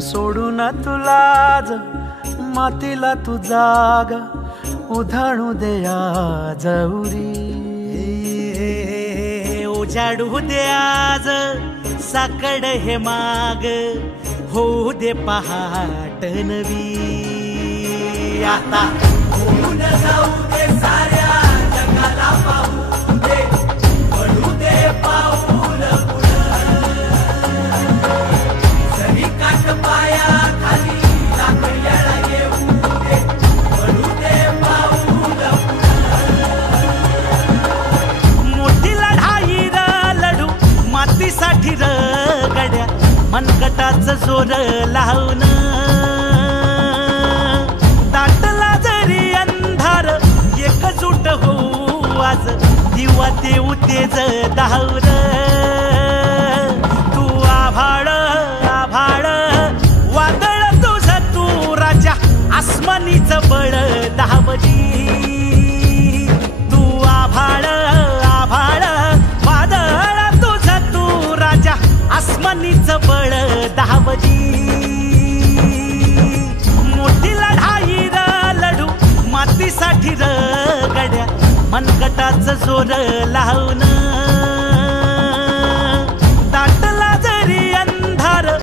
सोडून तुलाज मातीला तू जाग उधाणू दे आज उरी उजाडू दे आज साकड हे माग होऊ दे पहाट नवी आता होऊन जाऊ दे साऱ्या जगाला पाहू दे पडू दे पाऊल सरी काट पाया खाली लाकड्याला येऊ दे पडू दे पाऊल मोठी लढाई लढू मातीसाठी गड्या मनगटाच जोर लावून दाटला जरी अंधार एकजूट होऊ आज दिवा देऊ तेज दावर तू आभाळ आभाळ वादळ तुझ तू राजा आसमानीच बळ दावली तू आभाळ आभाळ वादळ तुझ तू राजा आसमानीच बळ दावली मोठी लढाई लढू मातीसाठी गड्या मनगटाच जोर लावून